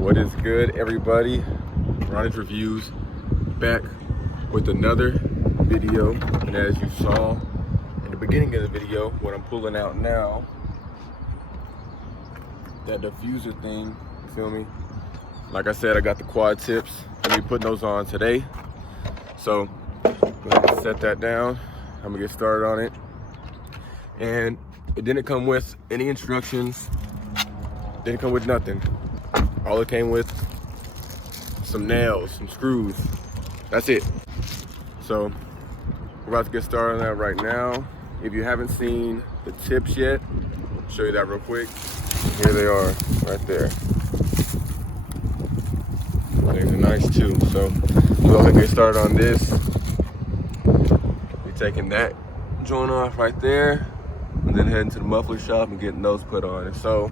What is good, everybody? Ronnie's Reviews back with another video, and as you saw in the beginning of the video, what I'm pulling out now, that diffuser thing, you feel me? Like I said, I got the quad tips. I'm gonna be putting those on today. So I'm gonna set that down. I'm gonna get started on it. And it didn't come with any instructions. Didn't come with nothing. All it came with some nails, some screws. That's it. So we're about to get started on that right now. If you haven't seen the tips yet, I'll show you that real quick. Here they are, right there. They're nice too. So we'll go ahead and get started on this. Be taking that joint off right there, and then heading to the muffler shop and getting those put on. And so,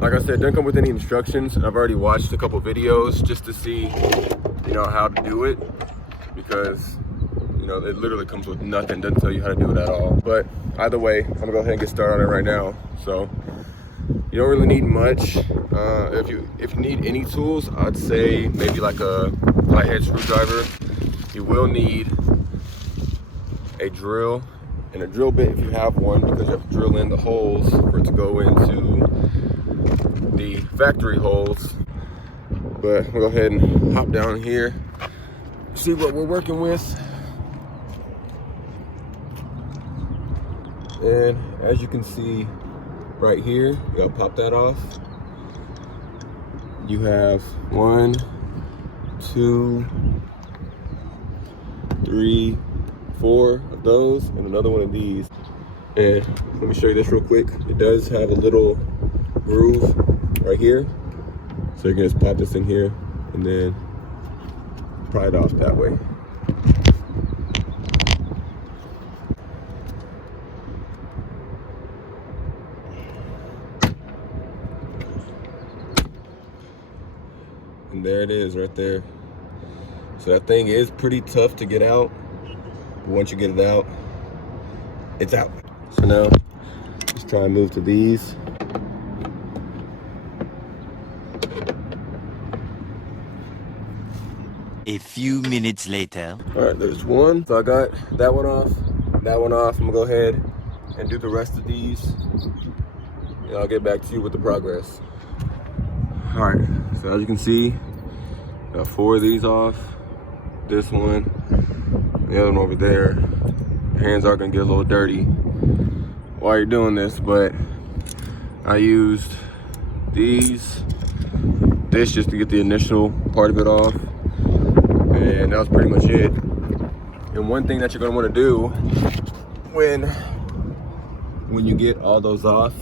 like I said, didn't come with any instructions. I've already watched a couple videos just to see, how to do it, because, it literally comes with nothing. Doesn't tell you how to do it at all. But either way, I'm gonna go ahead and get started on it right now. So you don't really need much. If you need any tools, I'd say maybe like a flathead screwdriver. You will need a drill and a drill bit if you have one, because you have to drill in the holes for it to go into the factory holes. But we'll go ahead and hop down here, see what we're working with. And as you can see right here, you gotta pop that off. You have 1, 2, 3, 4 of those, and another one of these. And let me show you this real quick. It does have a little groove right here, so you can just pop this in here and then pry it off that way. And there it is right there. So that thing is pretty tough to get out, but once you get it out, it's out. So now let's try and move to these. A few minutes later. All right, there's one. So I got that one off, that one off. I'm gonna go ahead and do the rest of these, and I'll get back to you with the progress. All right, so as you can see, got 4 of these off. This one, the other one over there. Your hands are gonna get a little dirty while you're doing this, but I used this just to get the initial part of it off. And that was pretty much it. And one thing that you're gonna wanna do when you get all those off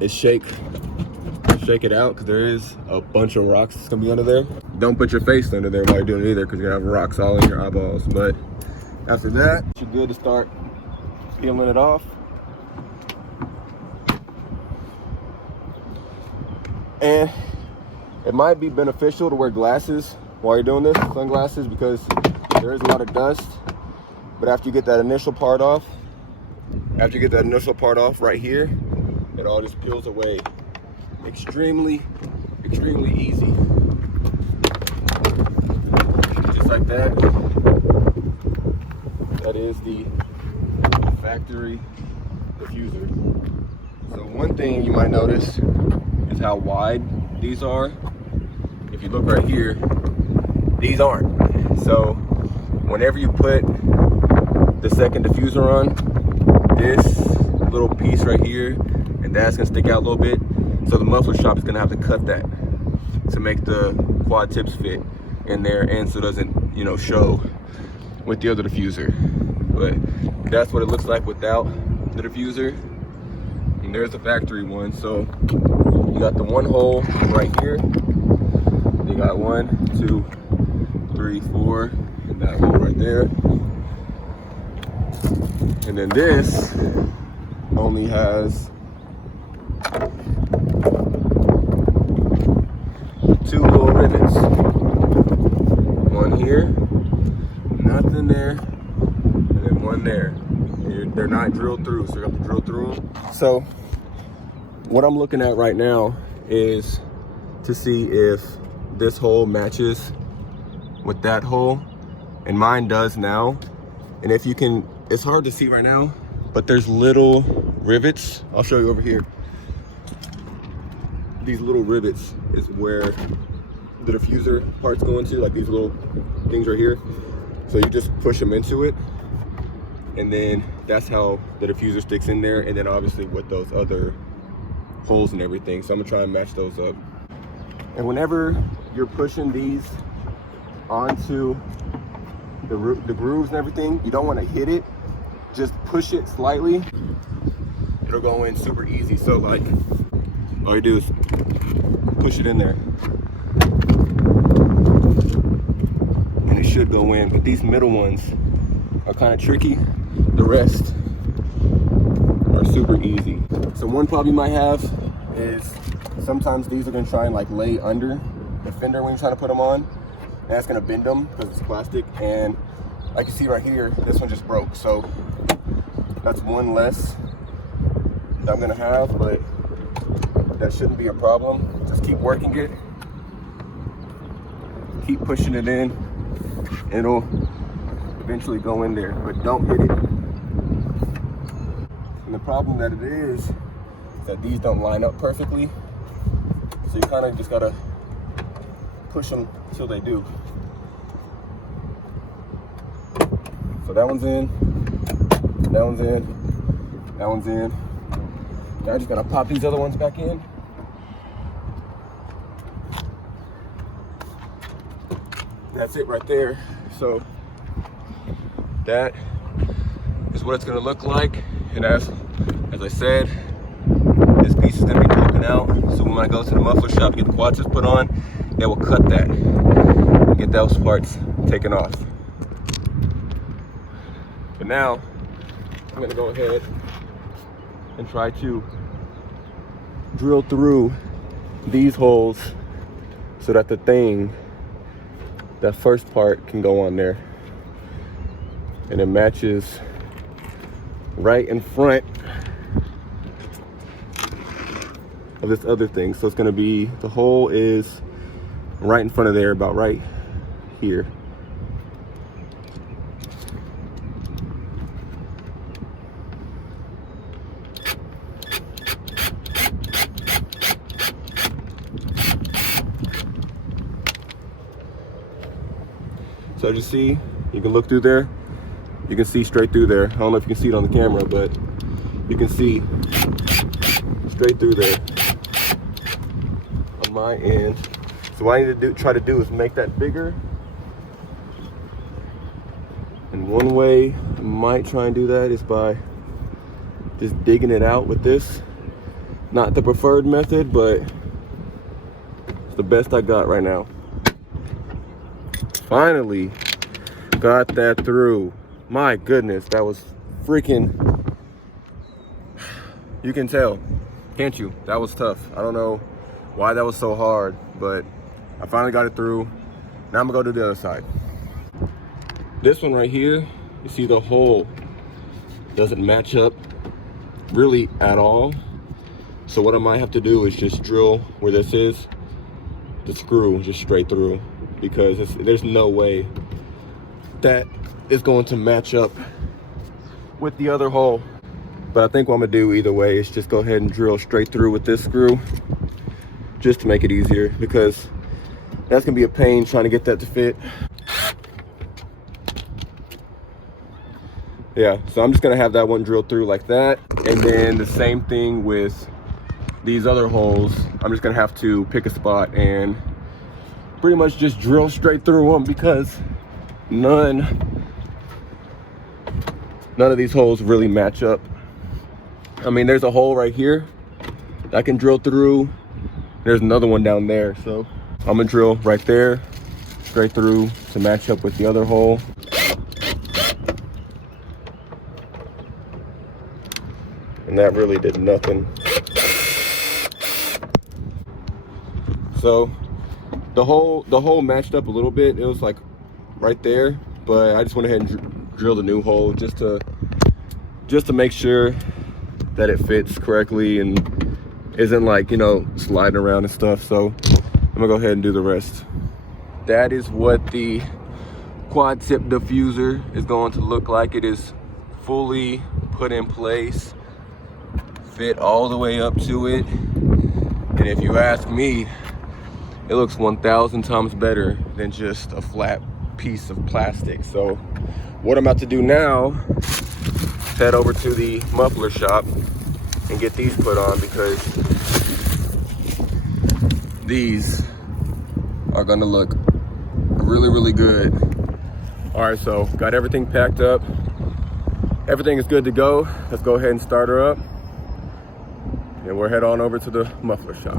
is shake it out, because there is a bunch of rocks that's gonna be under there. Don't put your face under there while you're doing it either, because you're gonna have rocks all in your eyeballs. But after that, you're good to start peeling it off. And it might be beneficial to wear glasses while you're doing this, sunglasses, because there is a lot of dust. But after you get that initial part off, right here, it all just peels away. Extremely easy. Just like that. That is the factory diffuser. So one thing you might notice is how wide these are. If you look right here, these aren't. So whenever you put the second diffuser on, this little piece right here and that's gonna stick out a little bit. So the muffler shop is gonna have to cut that to make the quad tips fit in there, and so it doesn't, show with the other diffuser. But that's what it looks like without the diffuser. And there's the factory one. So you got the one hole right here. You got 1, 2, 3, 4, and that hole right there. And then this only has 2 little rivets. One here, nothing there, and then one there. They're not drilled through, so you have to drill through them. So what I'm looking at right now is to see if this hole matches with that hole, and mine does now. And if you can, it's hard to see right now, but there's little rivets. I'll show you over here. These little rivets is where the diffuser parts go into, like these little things right here. So you just push them into it, and then that's how the diffuser sticks in there, and then obviously with those other holes and everything. So I'm gonna try and match those up. And whenever you're pushing these onto the grooves and everything, you don't want to hit it, just push it slightly. It'll go in super easy. So like, all you do is push it in there, and it should go in. But these middle ones are kind of tricky. The rest are super easy. So one problem you might have is sometimes these are gonna try and like lay under the fender when you're trying to put them on, and that's gonna bend them because it's plastic. And like you see right here, this one just broke. So that's one less that I'm gonna have, but that shouldn't be a problem. Just keep working it, keep pushing it in, and it'll eventually go in there, but don't hit it. And the problem that it is that these don't line up perfectly, so you kind of just gotta push them till they do. So that one's in, that one's in, that one's in. Now I just gotta pop these other ones back in. That's it right there. So that is what it's gonna look like. And as I said, this piece is gonna be broken out. So when I go to the muffler shop to get the quad put on, they will cut that and get those parts taken off. But now I'm gonna go ahead and try to drill through these holes so that the thing, that first part, can go on there, and it matches right in front of this other thing. So it's gonna be, the hole is right in front of there, about right here. So as you see, you can look through there. You can see straight through there. I don't know if you can see it on the camera, but you can see straight through there on my end. So what I need to try to do is make that bigger. And one way I might try and do that is by just digging it out with this. Not the preferred method, but it's the best I got right now. Finally got that through. My goodness, that was freaking, you can tell, can't you? That was tough. I don't know why that was so hard, but I finally got it through. Now I'm gonna go to the other side. This one right here, you see the hole doesn't match up really at all. So what I might have to do is just drill where this is, the screw just straight through, because there's no way that is going to match up with the other hole. But I think what I'm gonna do either way is just go ahead and drill straight through with this screw, just to make it easier, because that's gonna be a pain trying to get that to fit. Yeah, so I'm just gonna have that one drilled through like that, and then the same thing with these other holes. I'm just gonna have to pick a spot and pretty much just drill straight through them, because none of these holes really match up. I mean, there's a hole right here that I can drill through. There's another one down there, so I'm gonna drill right there straight through to match up with the other hole. And that really did nothing. So the hole matched up a little bit. It was like right there, but I just went ahead and drilled a new hole just to make sure that it fits correctly and isn't like, you know, sliding around and stuff. So I'm gonna go ahead and do the rest. That is what the quad tip diffuser is going to look like. It is fully put in place, fit all the way up to it. And if you ask me, it looks 1,000 times better than just a flat piece of plastic. So what I'm about to do now is head over to the muffler shop and get these put on, because these are gonna look really, really good. All right, so got everything packed up. Everything is good to go. Let's go ahead and start her up. And we'll head on over to the muffler shop.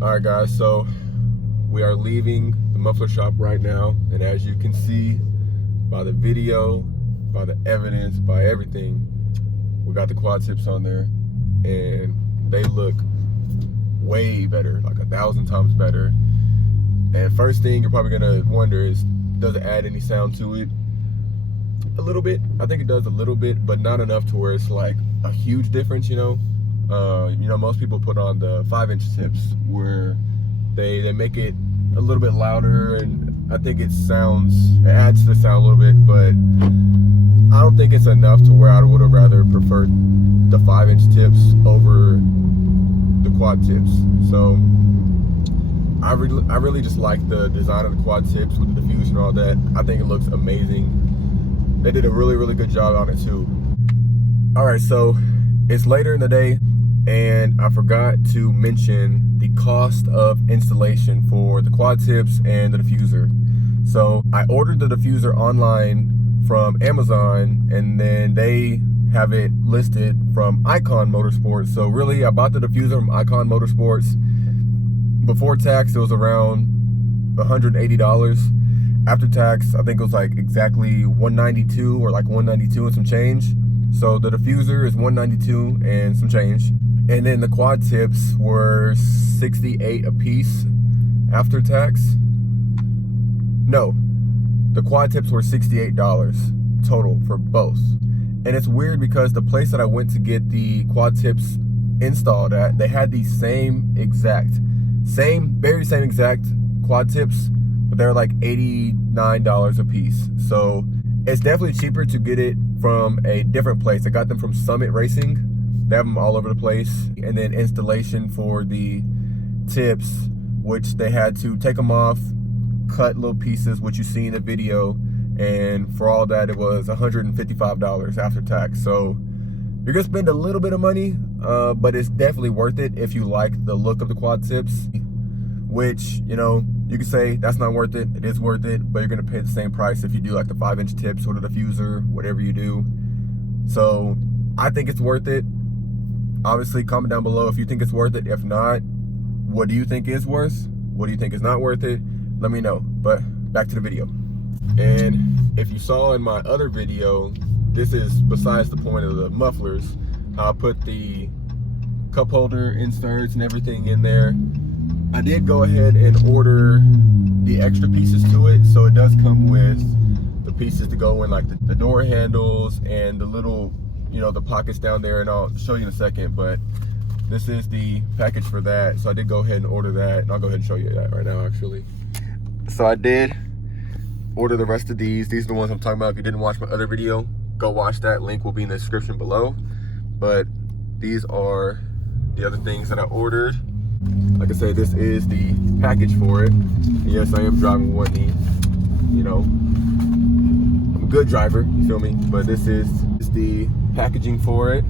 All right, guys, so we are leaving the muffler shop right now, and as you can see by the video, by the evidence, by everything, we got the quad tips on there, and they look way better, like 1,000 times better. And first thing you're probably gonna wonder is, does it add any sound to it? A little bit. I think it does a little bit, but not enough to where it's like a huge difference, you know? Most people put on the 5-inch tips where they make it a little bit louder, and I think it adds to the sound a little bit, but I don't think it's enough to where I would have rather preferred the 5-inch tips over the quad tips. So I really just like the design of the quad tips with the diffuser and all that. I think it looks amazing. They did a really, really good job on it too. All right, so it's later in the day, and I forgot to mention the cost of installation for the quad tips and the diffuser. So I ordered the diffuser online from Amazon, and then they have it listed from Icon Motorsports. So really, I bought the diffuser from Icon Motorsports. Before tax, it was around $180. After tax, I think it was like exactly $192 or like $192 and some change. So the diffuser is $192 and some change. And then the quad tips were $68 a piece after tax. No, the quad tips were $68 total for both. And it's weird because the place that I went to get the quad tips installed at, they had the very same exact quad tips, but they're like $89 a piece. So it's definitely cheaper to get it from a different place. I got them from Summit Racing. They have them all over the place. And then installation for the tips, which they had to take them off, cut little pieces, which you see in the video. And for all that, it was $155 after tax. So you're gonna spend a little bit of money, but it's definitely worth it if you like the look of the quad tips, which, you know, you can say that's not worth it. It is worth it, but you're gonna pay the same price if you do like the 5-inch tips or the diffuser, whatever you do. So I think it's worth it. Obviously, comment down below if you think it's worth it. If not, what do you think is worth? What do you think is not worth it? Let me know. But back to the video. And if you saw in my other video, this is besides the point of the mufflers. I put the cup holder inserts and everything in there. I did go ahead and order the extra pieces to it, so it does come with the pieces to go in, like the door handles and the little you know, the pockets down there, and I'll show you in a second, but this is the package for that. So I did go ahead and order that, and I'll go ahead and show you that right now, actually. So I did order the rest of these. These are the ones I'm talking about. If you didn't watch my other video, go watch that. Link will be in the description below. But these are the other things that I ordered. Like I said, this is the package for it. And yes, I am driving one knee. You know, I'm a good driver, you feel me? But this is the packaging for it.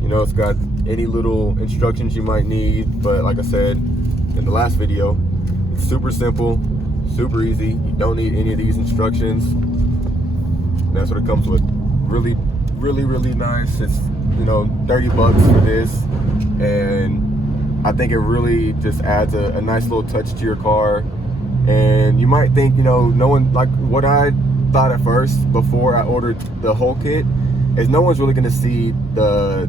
You know, it's got any little instructions you might need, but like I said in the last video, it's super simple, super easy. You don't need any of these instructions. And that's what it comes with. Really, really, really nice. It's, you know, 30 bucks for this, and I think it really just adds a nice little touch to your car. And you might think, you know, no one, like what I thought at first before I ordered the whole kit is no one's really gonna see the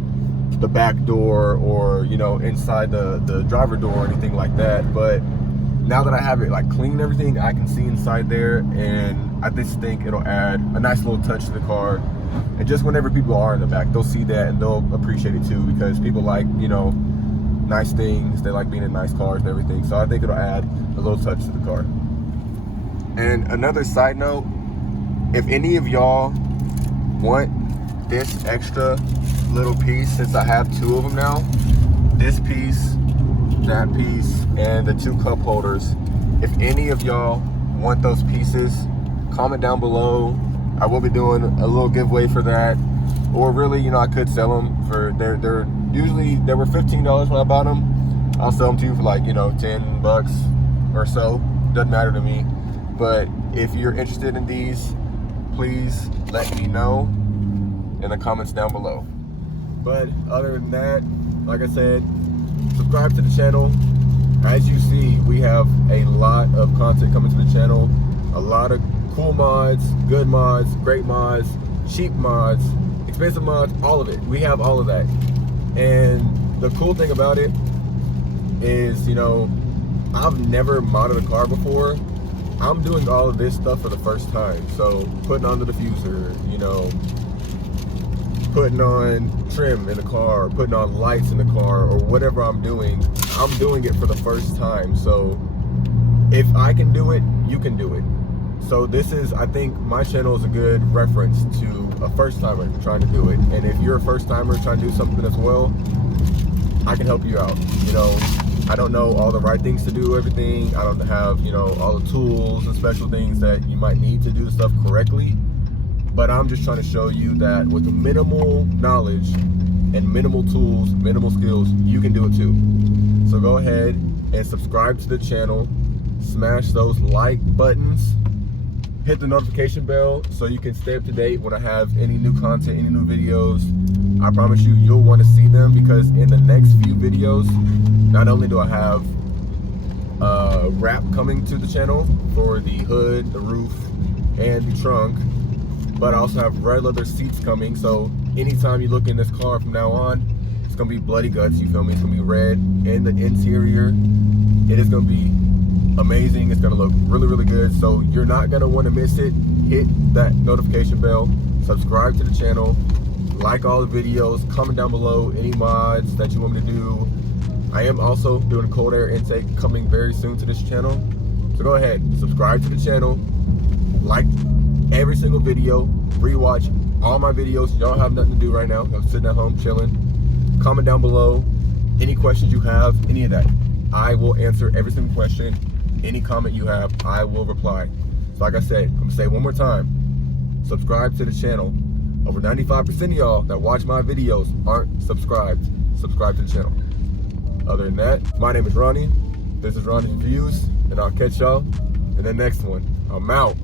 back door or, you know, inside the driver door or anything like that. But now that I have it like clean and everything, I can see inside there, and I just think it'll add a nice little touch to the car. And just whenever people are in the back, they'll see that and they'll appreciate it too, because people like, you know, nice things. They like being in nice cars and everything. So I think it'll add a little touch to the car. And another side note, if any of y'all want this extra little piece, since I have two of them now, this piece, that piece, and the two cup holders, if any of y'all want those pieces, comment down below. I will be doing a little giveaway for that. Or really, you know, I could sell them for, they're usually, they were $15 when I bought them. I'll sell them to you for like, you know, 10 bucks or so. Doesn't matter to me. But if you're interested in these, please let me know in the comments down below. But other than that, like I said, subscribe to the channel. As you see, we have a lot of content coming to the channel. A lot of cool mods, good mods, great mods, cheap mods, expensive mods, all of it. We have all of that. And the cool thing about it is, you know, I've never modded a car before. I'm doing all of this stuff for the first time. So putting on the diffuser, you know, putting on trim in the car, putting on lights in the car, or whatever I'm doing it for the first time. So if I can do it, you can do it. So this is, I think my channel is a good reference to a first timer trying to do it. And if you're a first timer trying to do something as well, I can help you out. You know, I don't know all the right things to do everything. I don't have, you know, all the tools and special things that you might need to do the stuff correctly. But I'm just trying to show you that with minimal knowledge and minimal tools, minimal skills, you can do it too. So go ahead and subscribe to the channel, smash those like buttons, hit the notification bell so you can stay up to date when I have any new content, any new videos. I promise you, you'll want to see them, because in the next few videos, not only do I have wrap coming to the channel for the hood, the roof, and the trunk, but I also have red leather seats coming. So anytime you look in this car from now on, it's gonna be bloody guts, you feel me? It's gonna be red in the interior. It is gonna be amazing. It's gonna look really, really good. So you're not gonna wanna miss it. Hit that notification bell, subscribe to the channel, like all the videos, comment down below any mods that you want me to do. I am also doing a cold air intake coming very soon to this channel. So go ahead, subscribe to the channel, like every single video, rewatch all my videos. Y'all have nothing to do right now. I'm sitting at home chilling. Comment down below any questions you have, any of that. I will answer every single question. Any comment you have, I will reply. So like I said, I'm gonna say it one more time. Subscribe to the channel. Over 95% of y'all that watch my videos aren't subscribed. Subscribe to the channel. Other than that, my name is Ronnie. This is Ronnie's Reviews, and I'll catch y'all in the next one. I'm out.